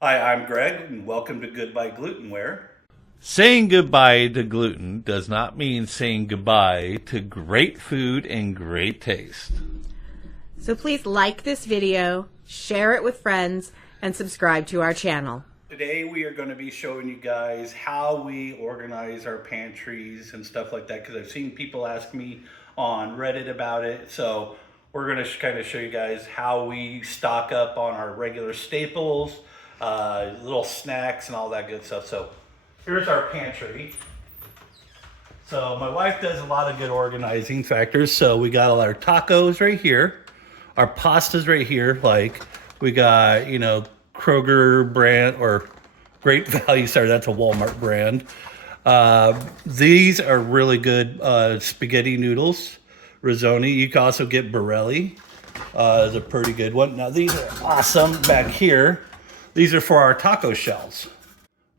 Hi, I'm Greg, and welcome to Goodbye Glutenware. Saying goodbye to gluten does not mean saying goodbye to great food and great taste. So please like this video, share it with friends, and subscribe to our channel. Today we are going to be showing you guys how we organize our pantries and stuff like that, because I've seen people ask me on Reddit about it. So we're going to kind of show you guys how we stock up on our regular staples, little snacks and all that good stuff. So here's our pantry. So my wife does a lot of good organizing factors. So we got all our tacos right here, our pastas right here. Like we got, Kroger brand or Great Value. Sorry, that's a Walmart brand. These are really good spaghetti noodles, rizzoni. You can also get Borelli. Is a pretty good one. Now these are awesome back here. These are for our taco shells.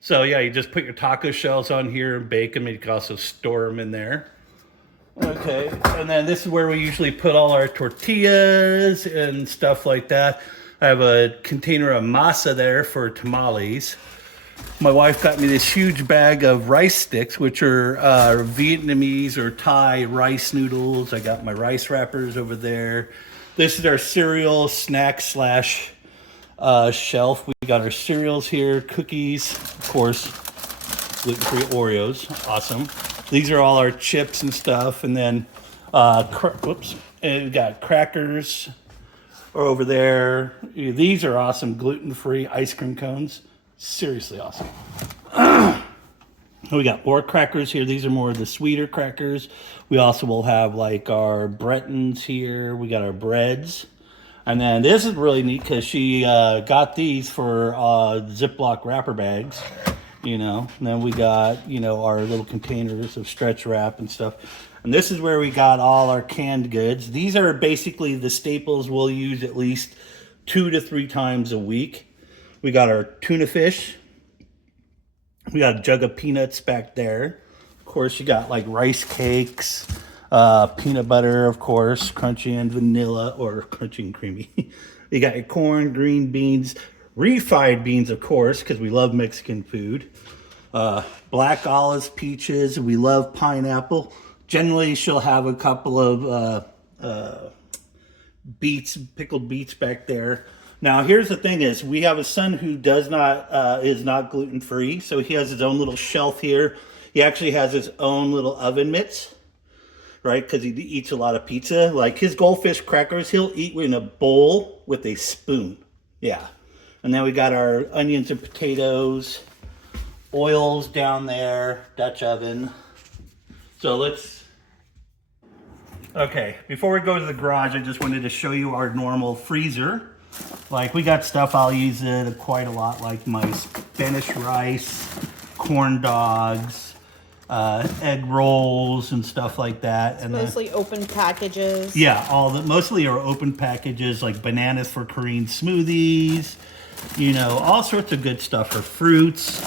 So yeah, you just put your taco shells on here and bake them. You can also store them in there. Okay, and then this is where we usually put all our tortillas and stuff like that. I have a container of masa there for tamales. My wife got me this huge bag of rice sticks, which are Vietnamese or Thai rice noodles. I got my rice wrappers over there. This is our cereal snack slash shelf. We got our cereals here, cookies, of course, gluten-free Oreos, awesome. These are all our chips and stuff, and then and we got crackers over there. These are awesome, gluten-free ice cream cones, seriously awesome. We got more crackers here. These are more of the sweeter crackers. We also will have like our Bretons here. We got our breads. And then this is really neat because she got these for Ziploc wrapper bags, And then we got, our little containers of stretch wrap and stuff. And this is where we got all our canned goods. These are basically the staples we'll use at least 2 to 3 times a week. We got our tuna fish. We got a jug of peanuts back there. Of course, you got like rice cakes. Peanut butter, of course, crunchy and vanilla, or crunchy and creamy. You got your corn, green beans, refried beans, of course, because we love Mexican food. Black olives, peaches, we love pineapple. Generally, she'll have a couple of beets, pickled beets back there. Now, here's the thing is, we have a son who is not gluten-free, so he has his own little shelf here. He actually has his own little oven mitts. Right, because he eats a lot of pizza. Like his goldfish crackers, he'll eat in a bowl with a spoon. Yeah. And then we got our onions and potatoes, oils down there, Dutch oven. So okay, before we go to the garage, I just wanted to show you our normal freezer. Like we got stuff, I'll use it quite a lot, like my Spanish rice, corn dogs, egg rolls and stuff like that. It's and mostly open packages. Yeah, mostly are open packages, like bananas for Corine smoothies, all sorts of good stuff for fruits.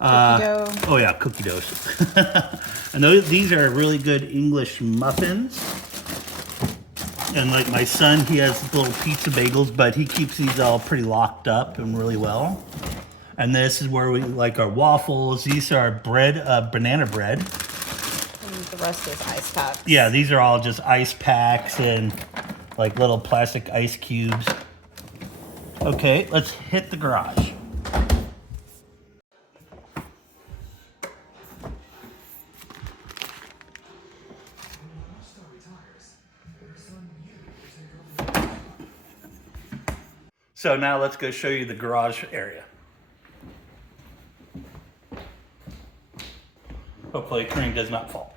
Cookie dough. Oh yeah, cookie doughs. And these are really good English muffins. And like my son, he has little pizza bagels, but he keeps these all pretty locked up and really well. And this is where we like our waffles. These are bread, banana bread. And the rest is ice packs. Yeah, these are all just ice packs and like little plastic ice cubes. Okay, let's hit the garage. So now let's go show you the garage area. Hopefully Corine does not fall.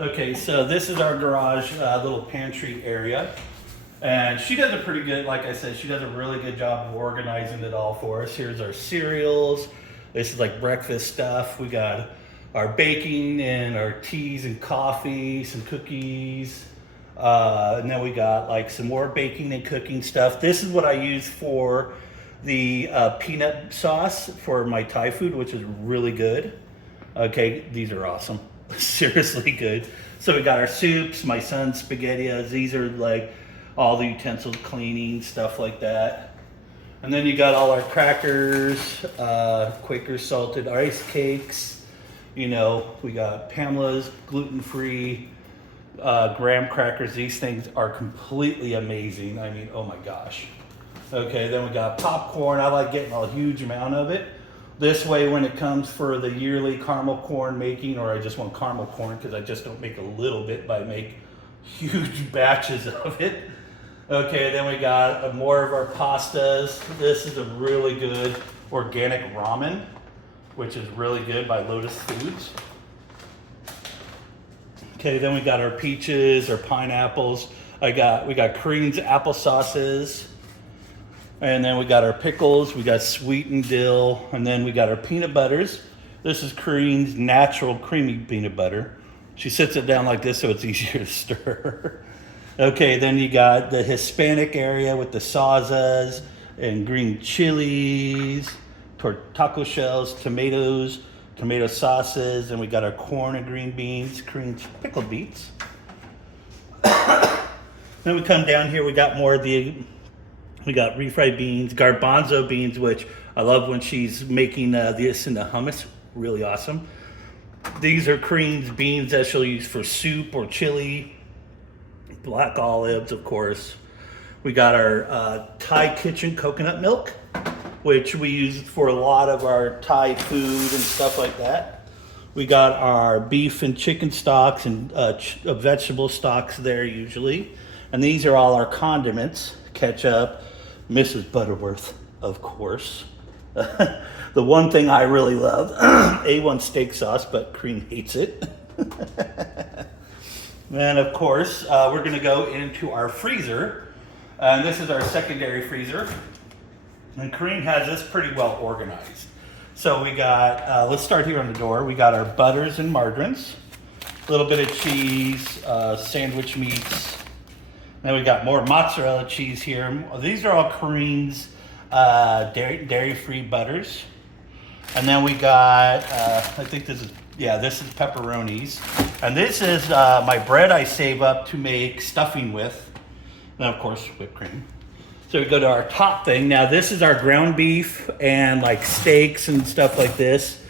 Okay, so this is our garage little pantry area. And she does a pretty good, like I said, she does a really good job of organizing it all for us. Here's our cereals. This is like breakfast stuff. We got our baking and our teas and coffee, some cookies. And then we got like some more baking and cooking stuff. This is what I use for the peanut sauce for my Thai food, which is really good. Okay, these are awesome. Seriously good. So we got our soups, my son's spaghettios. These are like all the utensils, cleaning, stuff like that. And then you got all our crackers, Quaker salted ice cakes. You know, we got Pamela's gluten-free graham crackers. These things are completely amazing. I mean, oh my gosh. Okay, then we got popcorn. I like getting a huge amount of it. This way, when it comes for the yearly caramel corn making, or I just want caramel corn because I just don't make a little bit, but I make huge batches of it. Okay, then we got more of our pastas. This is a really good organic ramen, which is really good, by Lotus Foods. Okay, then we got our peaches, our pineapples. We got Corine's apple sauces. And then we got our pickles, we got sweetened dill, and then we got our peanut butters. This is Corine's natural creamy peanut butter. She sits it down like this so it's easier to stir. Okay, then you got the Hispanic area with the salsas and green chilies, taco shells, tomatoes, tomato sauces, and we got our corn and green beans, Corine's pickled beets. Then we come down here, we got more of we got refried beans, garbanzo beans, which I love when she's making this in the hummus. Really awesome. These are Corine's beans that she'll use for soup or chili. Black olives, of course. We got our Thai kitchen coconut milk, which we use for a lot of our Thai food and stuff like that. We got our beef and chicken stocks and vegetable stocks there usually. And these are all our condiments: ketchup, Mrs. Butterworth, of course. The one thing I really love, A1 steak sauce, but Corine hates it. And of course, we're gonna go into our freezer. And this is our secondary freezer. And Corine has this pretty well organized. So we got, let's start here on the door. We got our butters and margarines, a little bit of cheese, sandwich meats. Then we got more mozzarella cheese here. These are all Corine's dairy-free butters. And then we got, I think this is pepperonis. And this is my bread I save up to make stuffing with. And of course, whipped cream. So we go to our top thing. Now this is our ground beef and like steaks and stuff like this.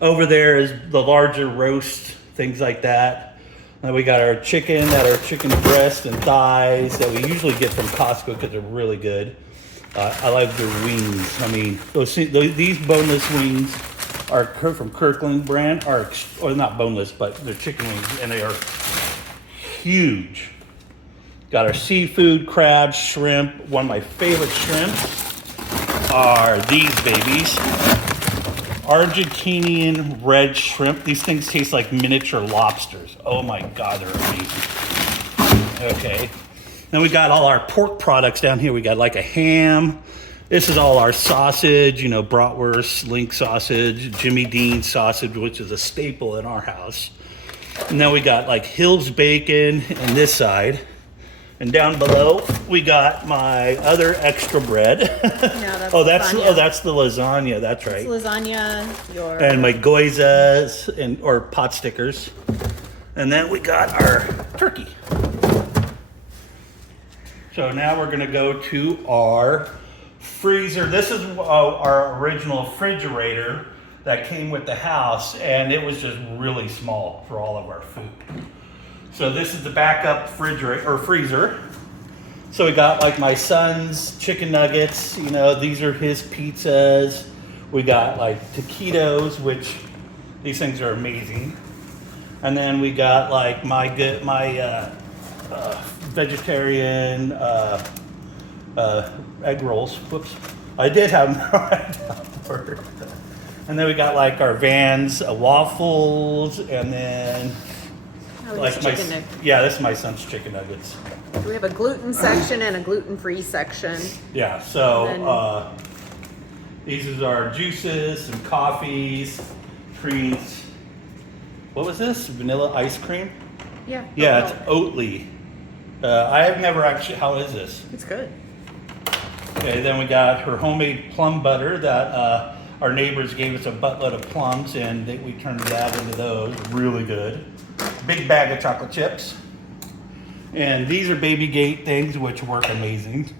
Over there is the larger roast, things like that. Then we got our chicken, chicken breast and thighs that we usually get from Costco because they're really good. I like their wings. I mean, these boneless wings are from Kirkland brand, or not boneless, but they're chicken wings, and they are huge. Got our seafood, crabs, shrimp. One of my favorite shrimps are these babies. Argentinian red shrimp. These things taste like miniature lobsters. Oh my God, they're amazing. Okay. Then we got all our pork products down here. We got like a ham. This is all our sausage, bratwurst, link sausage, Jimmy Dean sausage, which is a staple in our house. And then we got like Hill's bacon in this side. And down below, we got my other extra bread. No, that's the lasagna. That's right. It's lasagna. And my goizas or pot stickers. And then we got our turkey. So now we're going to go to our freezer. This is our original refrigerator that came with the house, and it was just really small for all of our food. So this is the backup freezer. So we got like my son's chicken nuggets, these are his pizzas. We got like taquitos, which these things are amazing. And then we got like my vegetarian egg rolls. Whoops. I did have more. And then we got like our Vans waffles, and then this is my son's chicken nuggets. We have a gluten section and a gluten-free section. Yeah, so these is our juices and coffees, creams. What was this? Vanilla ice cream? Yeah. Yeah, it's Oatly. I have never actually, how is this? It's good. Okay, then we got her homemade plum butter that our neighbors gave us a buttload of plums, and we turned that into those. Really good. Big bag of chocolate chips. And these are baby gate things, which work amazing.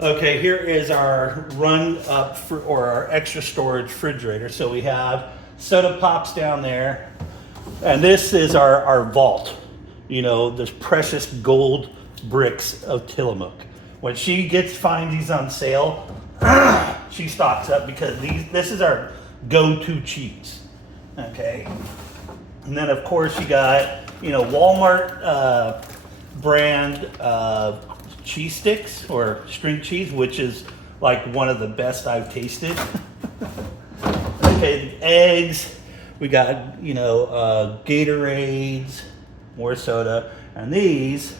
Okay, here is our run up or our extra storage refrigerator. So we have soda pops down there. And this is our vault. You know, this precious gold bricks of Tillamook. When she finds these on sale, she stocks up because this is our go-to cheese. Okay. And then of course you got, you know, Walmart brand cheese sticks or string cheese, which is like one of the best I've tasted. Okay, eggs. We got, you know, Gatorades, more soda, and these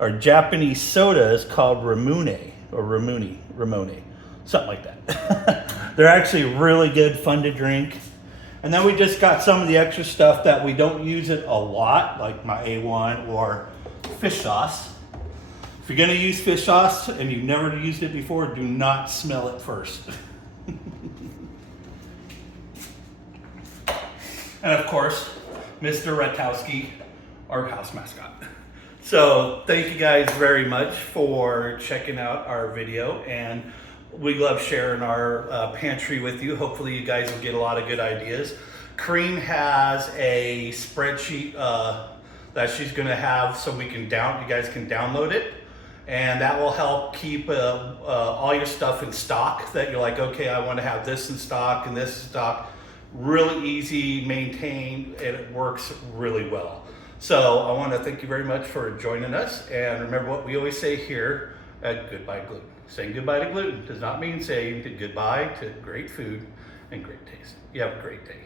are Japanese sodas called Ramune or Ramone, something like that. They're actually really good, fun to drink. And then we just got some of the extra stuff that we don't use it a lot, like my A1 or fish sauce. If you're gonna use fish sauce and you've never used it before, do not smell it first. And of course, Mr. Ratowski, our house mascot. So thank you guys very much for checking out our video, and we love sharing our pantry with you. Hopefully you guys will get a lot of good ideas. Corine has a spreadsheet that she's gonna have so you guys can download it. And that will help keep all your stuff in stock that you're like, okay, I want to have this in stock and this in stock. Really easy, maintained, and it works really well. So I want to thank you very much for joining us. And remember what we always say here at Goodbye Gluten. Saying goodbye to gluten does not mean saying goodbye to great food and great taste. You have a great day.